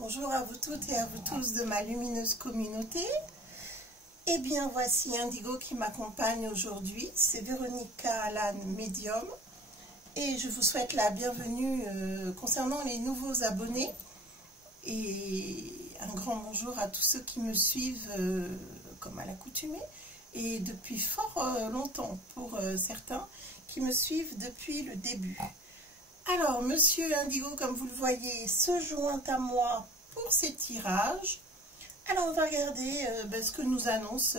Bonjour à vous toutes et à vous tous de ma lumineuse communauté. Eh bien, voici Indigo qui m'accompagne aujourd'hui. C'est Véronica Alan Medium. Et je vous souhaite la bienvenue concernant les nouveaux abonnés. Et un grand bonjour à tous ceux qui me suivent comme à l'accoutumée. Et depuis fort longtemps pour certains qui me suivent depuis le début. Alors, Monsieur Indigo, comme vous le voyez, se joint à moi pour ces tirages. Alors, on va regarder ce que nous annoncent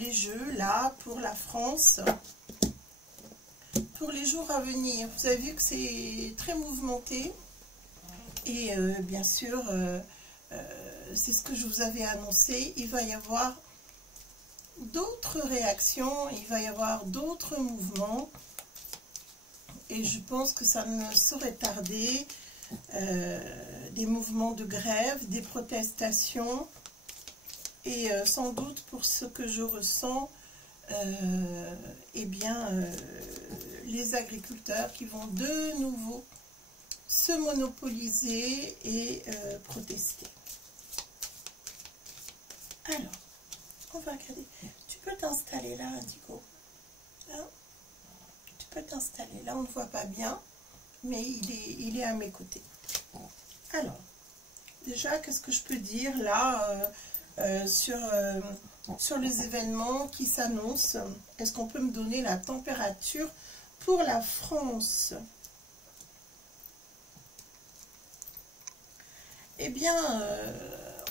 les jeux, là, pour la France, pour les jours à venir. Vous avez vu que c'est très mouvementé. Et bien sûr, c'est ce que je vous avais annoncé. Il va y avoir d'autres réactions, il va y avoir d'autres mouvements. Et je pense que ça ne saurait tarder, des mouvements de grève, des protestations, et sans doute pour ce que je ressens, les agriculteurs qui vont de nouveau se monopoliser et protester. Alors, on va regarder. Tu peux t'installer là, Indigo, hein? Peut t'installer. Là, on ne voit pas bien, mais il est à mes côtés. Alors, déjà, qu'est-ce que je peux dire là sur les événements qui s'annoncent? Est-ce qu'on peut me donner la température pour la France? Eh bien,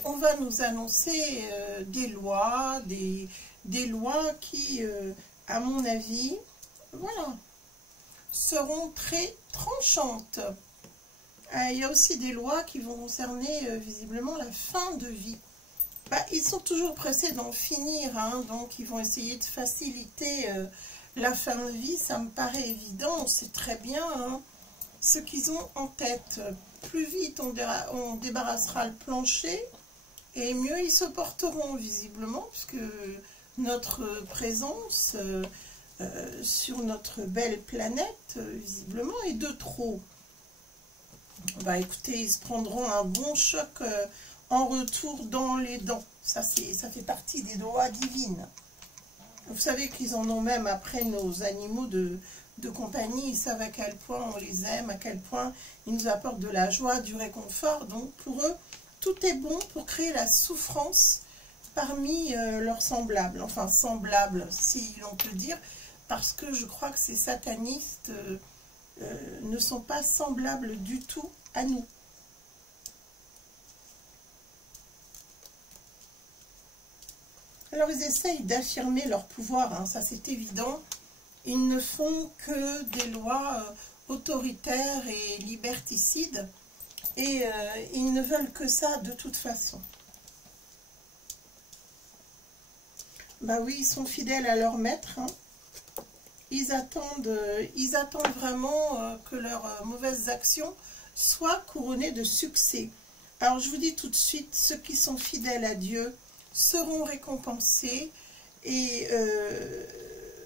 on va nous annoncer des lois, des lois qui, à mon avis, voilà, seront très tranchantes. Il y a aussi des lois qui vont concerner visiblement la fin de vie. Ils sont toujours pressés d'en finir, hein, donc ils vont essayer de faciliter la fin de vie, ça me paraît évident, on sait très bien hein, ce qu'ils ont en tête. Plus vite on débarrassera le plancher, et mieux ils se porteront visiblement, puisque notre présence sur notre belle planète, visiblement, est de trop. Écoutez, ils se prendront un bon choc en retour dans les dents. Ça fait partie des lois divines. Vous savez qu'ils en ont même après nos animaux de compagnie. Ils savent à quel point on les aime, à quel point ils nous apportent de la joie, du réconfort. Donc pour eux, tout est bon pour créer la souffrance parmi leurs semblables. Enfin, semblables, si l'on peut dire, parce que je crois que ces satanistes ne sont pas semblables du tout à nous. Alors ils essayent d'affirmer leur pouvoir, hein, ça c'est évident. Ils ne font que des lois autoritaires et liberticides, et ils ne veulent que ça de toute façon. Oui, ils sont fidèles à leur maître, hein. Ils attendent vraiment que leurs mauvaises actions soient couronnées de succès. Alors je vous dis tout de suite, ceux qui sont fidèles à Dieu seront récompensés, et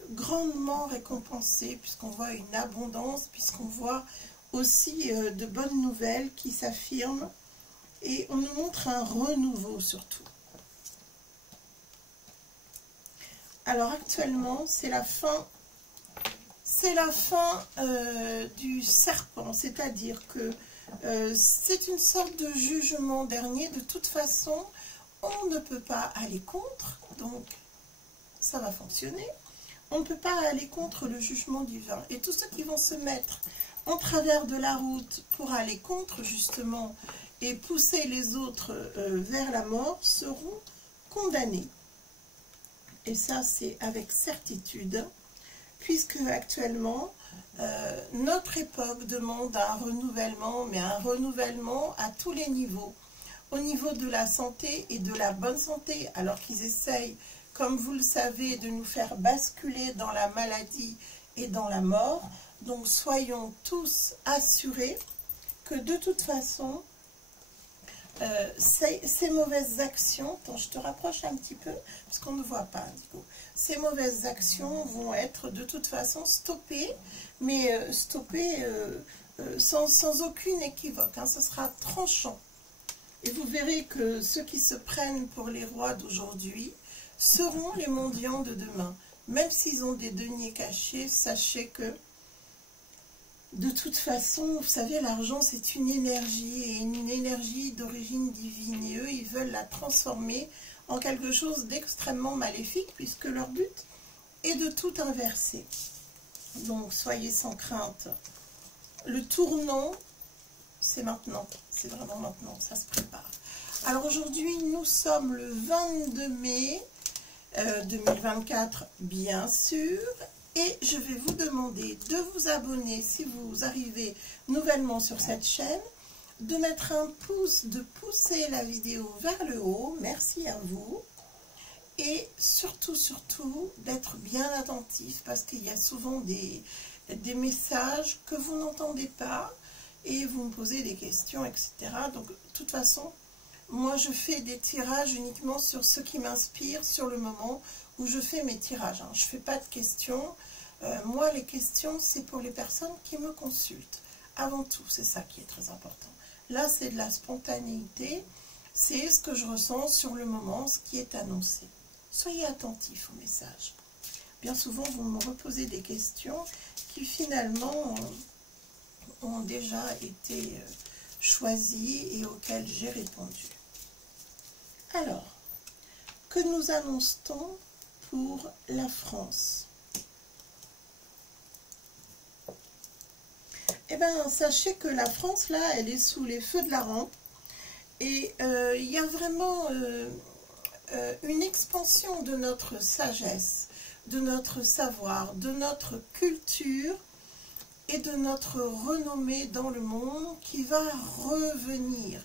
grandement récompensés, puisqu'on voit une abondance, puisqu'on voit aussi de bonnes nouvelles qui s'affirment, et on nous montre un renouveau surtout. Alors actuellement, c'est la fin. C'est la fin du serpent, c'est-à-dire que c'est une sorte de jugement dernier. De toute façon, on ne peut pas aller contre, donc ça va fonctionner. On ne peut pas aller contre le jugement divin. Et tous ceux qui vont se mettre en travers de la route pour aller contre, justement, et pousser les autres vers la mort, seront condamnés. Et ça, c'est avec certitude. Puisque actuellement, notre époque demande un renouvellement, mais un renouvellement à tous les niveaux. Au niveau de la santé et de la bonne santé, alors qu'ils essayent, comme vous le savez, de nous faire basculer dans la maladie et dans la mort. Donc soyons tous assurés que de toute façon, ces mauvaises actions, attends, je te rapproche un petit peu, parce qu'on ne voit pas, Indigo. Ces mauvaises actions vont être de toute façon stoppées, mais stoppées sans aucune équivoque, hein, ce sera tranchant. Et vous verrez que ceux qui se prennent pour les rois d'aujourd'hui seront les mendiants de demain. Même s'ils ont des deniers cachés, sachez que de toute façon, vous savez, l'argent c'est une énergie, et une énergie d'origine divine. Et eux, ils veulent la transformer en quelque chose d'extrêmement maléfique, puisque leur but est de tout inverser. Donc, soyez sans crainte. Le tournant, c'est maintenant. C'est vraiment maintenant, ça se prépare. Alors aujourd'hui, nous sommes le 22 mai 2024, bien sûr. Et je vais vous demander de vous abonner si vous arrivez nouvellement sur cette chaîne, de mettre un pouce, de pousser la vidéo vers le haut, merci à vous, et surtout, d'être bien attentif parce qu'il y a souvent des messages que vous n'entendez pas et vous me posez des questions, etc. Donc, de toute façon, moi je fais des tirages uniquement sur ce qui m'inspire sur le moment où je fais mes tirages. Hein. Je ne fais pas de questions. Moi, les questions, c'est pour les personnes qui me consultent. Avant tout, c'est ça qui est très important. Là, c'est de la spontanéité. C'est ce que je ressens sur le moment, ce qui est annoncé. Soyez attentifs aux messages. Bien souvent, vous me reposez des questions qui finalement ont déjà été choisies et auxquelles j'ai répondu. Alors, que nous annonce-t-on pour la France? Eh bien, sachez que la France, là, elle est sous les feux de la rampe. Et il y a vraiment une expansion de notre sagesse, de notre savoir, de notre culture et de notre renommée dans le monde qui va revenir.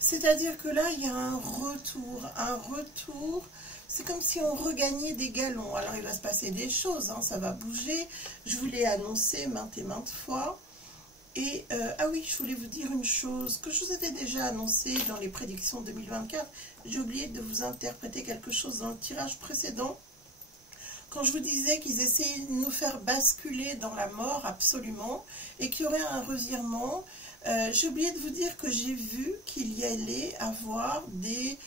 C'est-à-dire que là, il y a un retour, c'est comme si on regagnait des galons. Alors, il va se passer des choses, hein, ça va bouger. Je vous l'ai annoncé maintes et maintes fois. Et, ah oui, je voulais vous dire une chose que je vous avais déjà annoncé dans les prédictions 2024. J'ai oublié de vous interpréter quelque chose dans le tirage précédent. Quand je vous disais qu'ils essayaient de nous faire basculer dans la mort, absolument, et qu'il y aurait un revirement, j'ai oublié de vous dire que j'ai vu qu'il y allait avoir des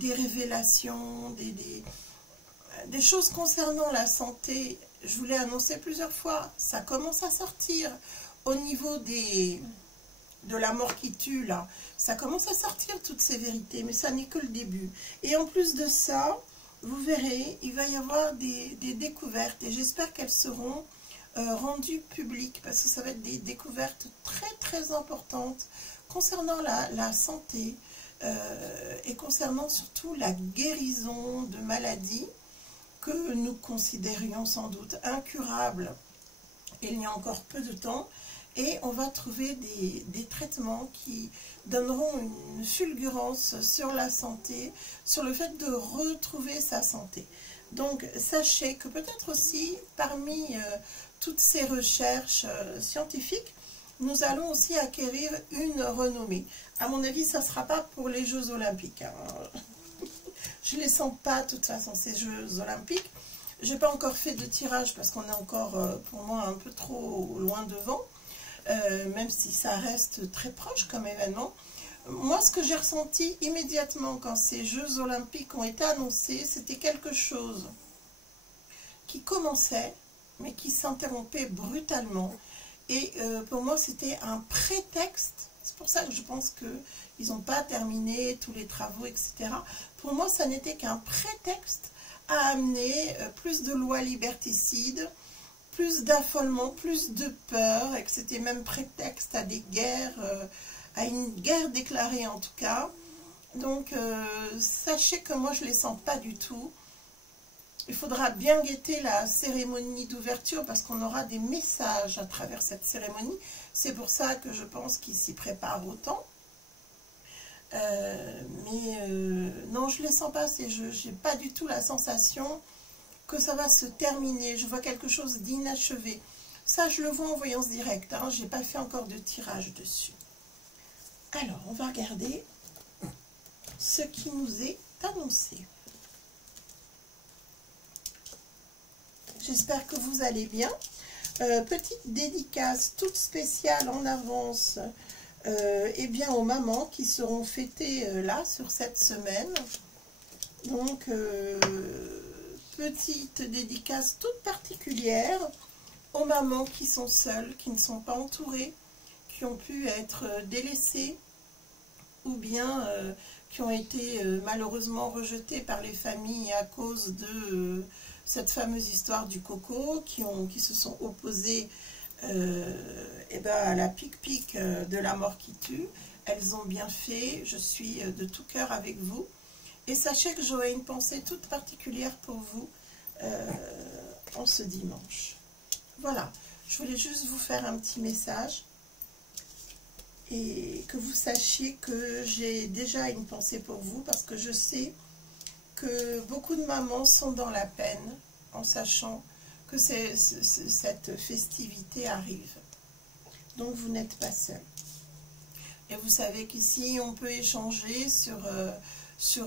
révélations, des choses concernant la santé. Je vous l'ai annoncé plusieurs fois, ça commence à sortir. Au niveau de la mort qui tue, là, ça commence à sortir toutes ces vérités, mais ça n'est que le début. Et en plus de ça, vous verrez, il va y avoir des découvertes, et j'espère qu'elles seront rendues publiques, parce que ça va être des découvertes très très importantes concernant la santé, et concernant surtout la guérison de maladies que nous considérions sans doute incurables il y a encore peu de temps. Et on va trouver des traitements qui donneront une fulgurance sur la santé, sur le fait de retrouver sa santé. Donc, sachez que peut-être aussi, parmi toutes ces recherches scientifiques, nous allons aussi acquérir une renommée. À mon avis, ça ne sera pas pour les Jeux Olympiques. Hein. Je ne les sens pas, de toute façon, ces Jeux Olympiques. Je n'ai pas encore fait de tirage parce qu'on est encore, pour moi, un peu trop loin devant. Même si ça reste très proche comme événement. Moi, ce que j'ai ressenti immédiatement quand ces Jeux Olympiques ont été annoncés, c'était quelque chose qui commençait, mais qui s'interrompait brutalement. Et pour moi, c'était un prétexte. C'est pour ça que je pense qu'ils n'ont pas terminé tous les travaux, etc. Pour moi, ça n'était qu'un prétexte à amener plus de lois liberticides, plus d'affolement, plus de peur, et que c'était même prétexte à des guerres, à une guerre déclarée en tout cas. Donc, sachez que moi, je ne les sens pas du tout. Il faudra bien guetter la cérémonie d'ouverture parce qu'on aura des messages à travers cette cérémonie. C'est pour ça que je pense qu'ils s'y préparent autant. Non, je ne les sens pas, ces jeux. Je n'ai pas du tout la sensation que ça va se terminer. Je vois quelque chose d'inachevé. Ça, je le vois en voyance directe. Hein. Je n'ai pas fait encore de tirage dessus. Alors, on va regarder ce qui nous est annoncé. J'espère que vous allez bien. Petite dédicace toute spéciale en avance eh bien, aux mamans qui seront fêtées là, sur cette semaine. Donc, petite dédicace toute particulière aux mamans qui sont seules, qui ne sont pas entourées, qui ont pu être délaissées ou bien qui ont été malheureusement rejetées par les familles à cause de cette fameuse histoire du coco, qui se sont opposées eh ben, à la pique-pique de la mort qui tue. Elles ont bien fait, je suis de tout cœur avec vous. Et sachez que j'aurai une pensée toute particulière pour vous en ce dimanche. Voilà, je voulais juste vous faire un petit message et que vous sachiez que j'ai déjà une pensée pour vous, parce que je sais que beaucoup de mamans sont dans la peine en sachant que cette festivité arrive. Donc vous n'êtes pas seul. Et vous savez qu'ici on peut échanger sur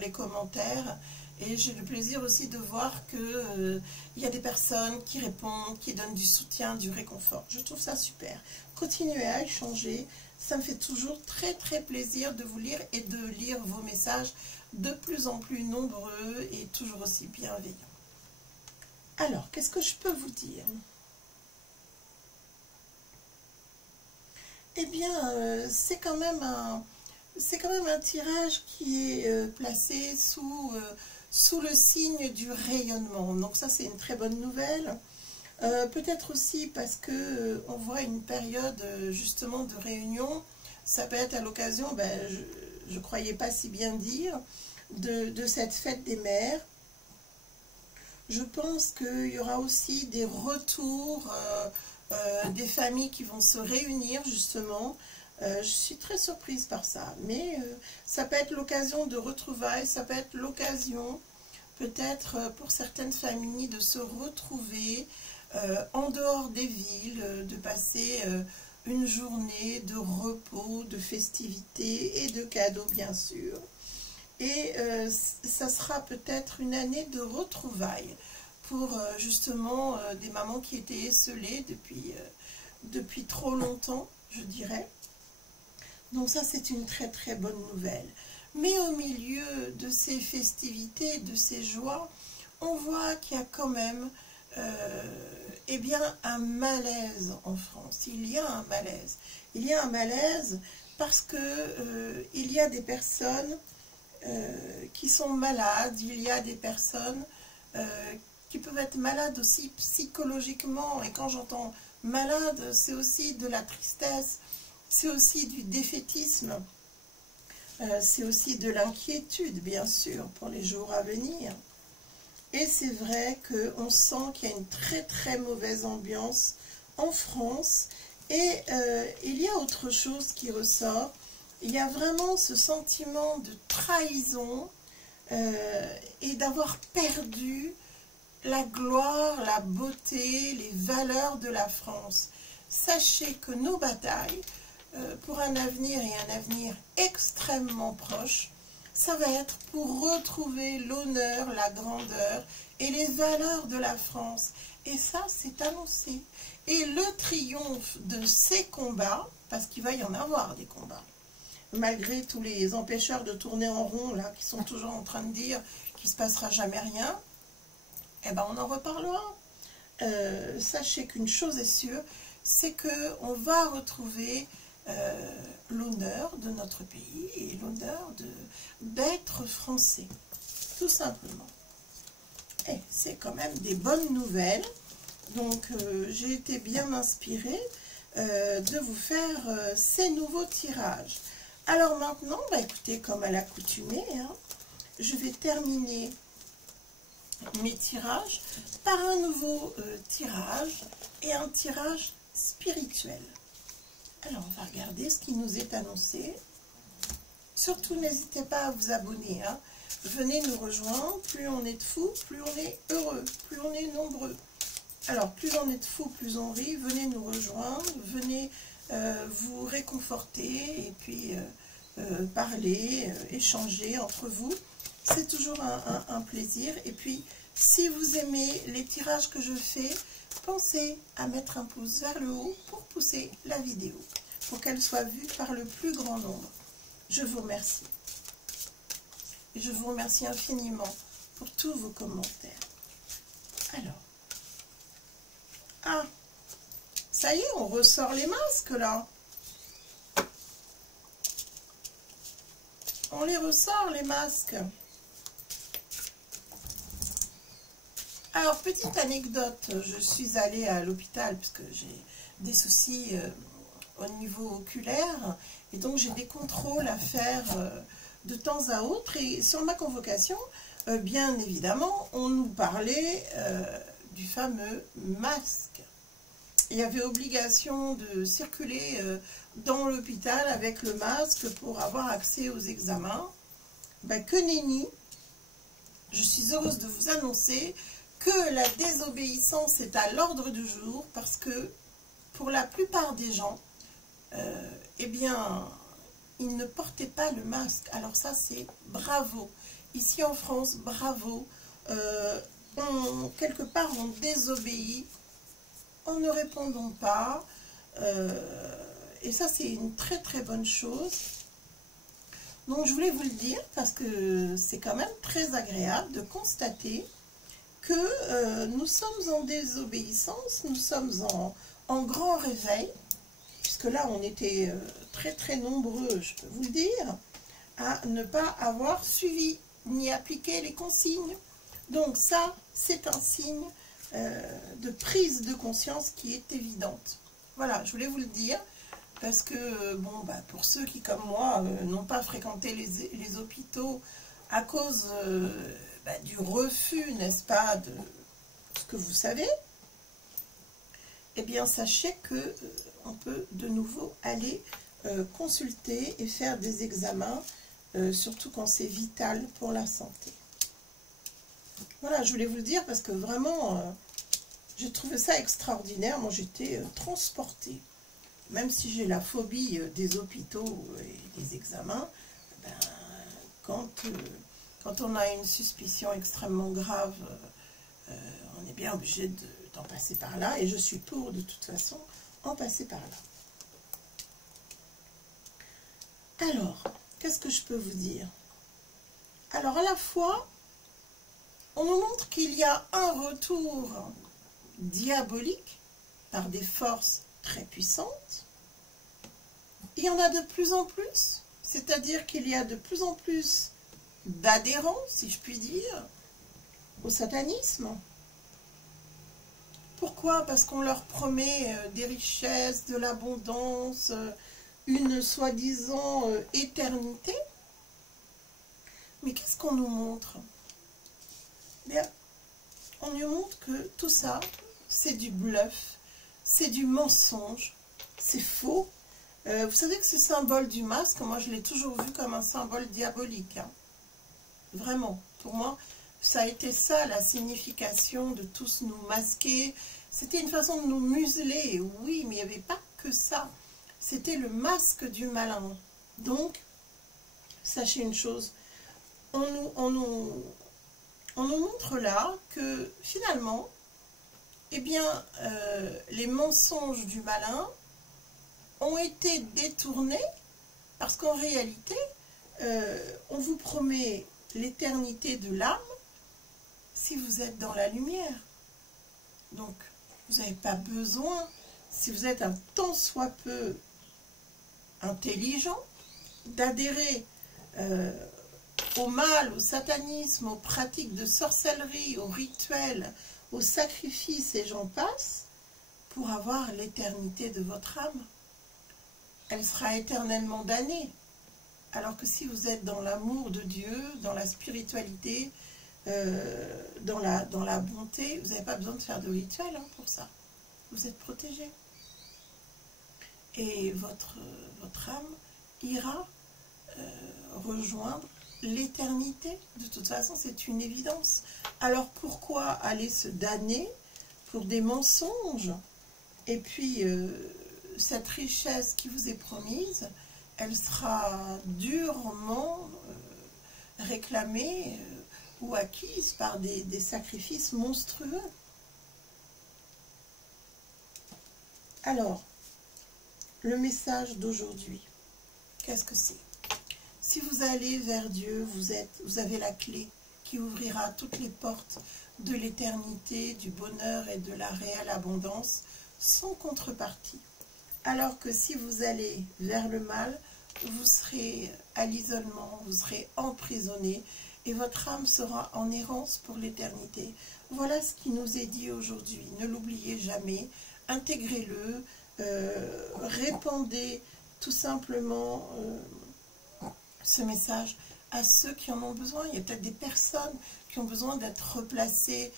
les commentaires. Et j'ai le plaisir aussi de voir qu'il y a des personnes qui répondent, qui donnent du soutien, du réconfort. Je trouve ça super. Continuez à échanger. Ça me fait toujours très très plaisir de vous lire et de lire vos messages de plus en plus nombreux et toujours aussi bienveillants. Alors, qu'est-ce que je peux vous dire? Eh bien, c'est quand même un tirage qui est placé sous le signe du rayonnement. Donc ça, c'est une très bonne nouvelle. Peut-être aussi parce que on voit une période justement de réunion. Ça peut être à l'occasion, je ne croyais pas si bien dire, de cette fête des mères. Je pense qu'il y aura aussi des retours des familles qui vont se réunir justement. Je suis très surprise par ça, mais ça peut être l'occasion de retrouvailles, ça peut être l'occasion peut-être pour certaines familles de se retrouver en dehors des villes, de passer une journée de repos, de festivités et de cadeaux bien sûr. Et ça sera peut-être une année de retrouvailles pour justement des mamans qui étaient esselées depuis trop longtemps, je dirais. Donc ça, c'est une très très bonne nouvelle. Mais au milieu de ces festivités, de ces joies, on voit qu'il y a quand même eh bien, un malaise en France. Il y a un malaise. Il y a un malaise parce que il y a des personnes qui sont malades, il y a des personnes qui peuvent être malades aussi psychologiquement. Et quand j'entends malade, c'est aussi de la tristesse, c'est aussi du défaitisme, c'est aussi de l'inquiétude, bien sûr, pour les jours à venir. Et c'est vrai qu'on sent qu'il y a une très très mauvaise ambiance en France. Et il y a autre chose qui ressort. Il y a vraiment ce sentiment de trahison et d'avoir perdu la gloire, la beauté, les valeurs de la France. Sachez que nos batailles, pour un avenir et un avenir extrêmement proche, ça va être pour retrouver l'honneur, la grandeur et les valeurs de la France. Et ça, c'est annoncé. Et le triomphe de ces combats, parce qu'il va y en avoir des combats, malgré tous les empêcheurs de tourner en rond, là, qui sont toujours en train de dire qu'il ne se passera jamais rien, eh ben on en reparlera. Sachez qu'une chose est sûre, c'est qu'on va retrouver l'honneur de notre pays et l'honneur d'être français, tout simplement. Et c'est quand même des bonnes nouvelles. Donc j'ai été bien inspirée de vous faire ces nouveaux tirages. Alors maintenant, écoutez, comme à l'accoutumée, hein, je vais terminer mes tirages par un nouveau tirage et un tirage spirituel. Alors, on va regarder ce qui nous est annoncé. Surtout, n'hésitez pas à vous abonner. Hein. Venez nous rejoindre. Plus on est de fous, plus on est heureux, plus on est nombreux. Alors, plus on est de fous, plus on rit. Venez nous rejoindre. Venez vous réconforter et puis parler, échanger entre vous. C'est toujours un plaisir. Et puis, si vous aimez les tirages que je fais, pensez à mettre un pouce vers le haut pour pousser la vidéo. pour qu'elle soit vue par le plus grand nombre. Je vous remercie. Et je vous remercie infiniment pour tous vos commentaires. Alors. Ah, ça y est, on ressort les masques là. On les ressort les masques. Alors, petite anecdote, je suis allée à l'hôpital puisque j'ai des soucis au niveau oculaire et donc j'ai des contrôles à faire de temps à autre. Et sur ma convocation, bien évidemment, on nous parlait du fameux masque. Il y avait obligation de circuler dans l'hôpital avec le masque pour avoir accès aux examens. Ben, que nenni, je suis heureuse de vous annoncer que la désobéissance est à l'ordre du jour parce que pour la plupart des gens, eh bien, ils ne portaient pas le masque. Alors ça, c'est bravo. Ici en France, bravo. Quelque part, on désobéit en ne répondant pas. Et ça, c'est une très très bonne chose. Donc, je voulais vous le dire parce que c'est quand même très agréable de constater que nous sommes en désobéissance, nous sommes en grand réveil, puisque là, on était très très nombreux, je peux vous le dire, à ne pas avoir suivi ni appliqué les consignes. Donc ça, c'est un signe de prise de conscience qui est évidente. Voilà, je voulais vous le dire, parce que, bon, bah, pour ceux qui, comme moi, n'ont pas fréquenté les hôpitaux à cause bah, du refus, n'est-ce pas, de ce que vous savez, eh bien, sachez que on peut de nouveau aller consulter et faire des examens, surtout quand c'est vital pour la santé. Voilà, je voulais vous le dire parce que vraiment, j'ai trouvé ça extraordinaire. Moi, j'étais transportée. Même si j'ai la phobie des hôpitaux et des examens, ben, quand on a une suspicion extrêmement grave, on est bien obligé d'en passer par là. Et je suis pour, de toute façon, en passer par là. Alors, qu'est-ce que je peux vous dire? Alors, à la fois, on nous montre qu'il y a un retour diabolique par des forces très puissantes. Il y en a de plus en plus, c'est-à-dire qu'il y a de plus en plus d'adhérents, si je puis dire, au satanisme. Pourquoi? Parce qu'on leur promet des richesses, de l'abondance, une soi-disant éternité. Mais qu'est-ce qu'on nous montre? Bien, on nous montre que tout ça, c'est du bluff, c'est du mensonge, c'est faux. Vous savez que ce symbole du masque, moi je l'ai toujours vu comme un symbole diabolique. Hein. Vraiment, pour moi, ça a été ça la signification de tous nous masquer. C'était une façon de nous museler, oui, mais il n'y avait pas que ça. C'était le masque du malin. Donc, sachez une chose, on nous montre là que finalement, eh bien, les mensonges du malin ont été détournés parce qu'en réalité, on vous promet l'éternité de l'âme si vous êtes dans la lumière. Donc, vous n'avez pas besoin, si vous êtes un tant soit peu intelligent, d'adhérer au mal, au satanisme, aux pratiques de sorcellerie, aux rituels, aux sacrifices et j'en passe, pour avoir l'éternité de votre âme. Elle sera éternellement damnée. Alors que si vous êtes dans l'amour de Dieu, dans la spiritualité, dans la bonté, vous n'avez pas besoin de faire de rituel hein, pour ça. Vous êtes protégé. Et votre âme ira rejoindre l'éternité. De toute façon, c'est une évidence. Alors pourquoi aller se damner pour des mensonges? Et puis, cette richesse qui vous est promise, elle sera durement réclamée ou acquise par des sacrifices monstrueux. Alors, le message d'aujourd'hui, qu'est-ce que c'est? Si vous allez vers Dieu, vous avez la clé qui ouvrira toutes les portes de l'éternité, du bonheur et de la réelle abondance, sans contrepartie. Alors que si vous allez vers le mal, vous serez à l'isolement, vous serez emprisonné et votre âme sera en errance pour l'éternité. Voilà ce qui nous est dit aujourd'hui. Ne l'oubliez jamais, intégrez-le, répandez tout simplement ce message à ceux qui en ont besoin. Il y a peut-être des personnes qui ont besoin d'être replacées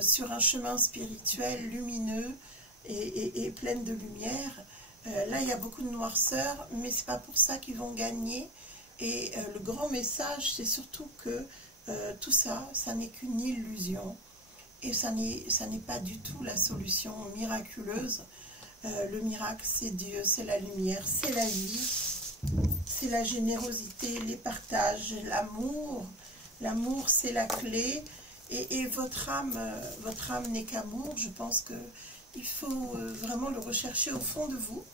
sur un chemin spirituel lumineux et plein de lumière. Là, il y a beaucoup de noirceur, mais ce n'est pas pour ça qu'ils vont gagner. Et le grand message, c'est surtout que tout ça, ça n'est qu'une illusion. Et ça n'est pas du tout la solution miraculeuse. Le miracle, c'est Dieu, c'est la lumière, c'est la vie, c'est la générosité, les partages, l'amour. L'amour, c'est la clé. Et votre âme n'est qu'amour. Je pense qu'il faut vraiment le rechercher au fond de vous.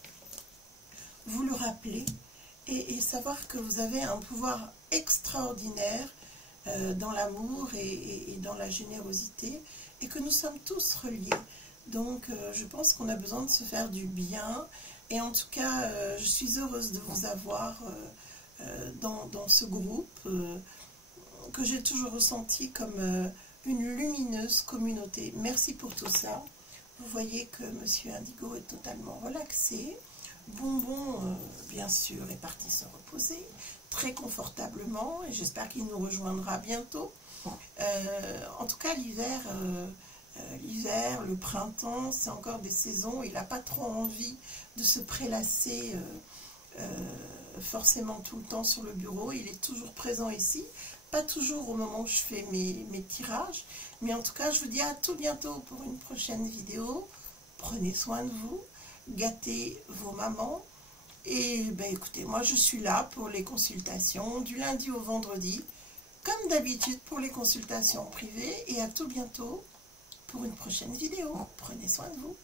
Vous le rappelez et savoir que vous avez un pouvoir extraordinaire dans l'amour et dans la générosité et que nous sommes tous reliés. Donc je pense qu'on a besoin de se faire du bien et en tout cas je suis heureuse de vous avoir dans ce groupe que j'ai toujours ressenti comme une lumineuse communauté. Merci pour tout ça. Vous voyez que Monsieur Indigo est totalement relaxé. Bonbon, bien sûr, est parti se reposer très confortablement et j'espère qu'il nous rejoindra bientôt. En tout cas, l'hiver, le printemps, c'est encore des saisons. Il n'a pas trop envie de se prélasser forcément tout le temps sur le bureau. Il est toujours présent ici, pas toujours au moment où je fais mes tirages. Mais en tout cas, je vous dis à tout bientôt pour une prochaine vidéo. Prenez soin de vous. Gâtez vos mamans et ben écoutez, moi je suis là pour les consultations du lundi au vendredi comme d'habitude pour les consultations privées et à tout bientôt pour une prochaine vidéo. Prenez soin de vous.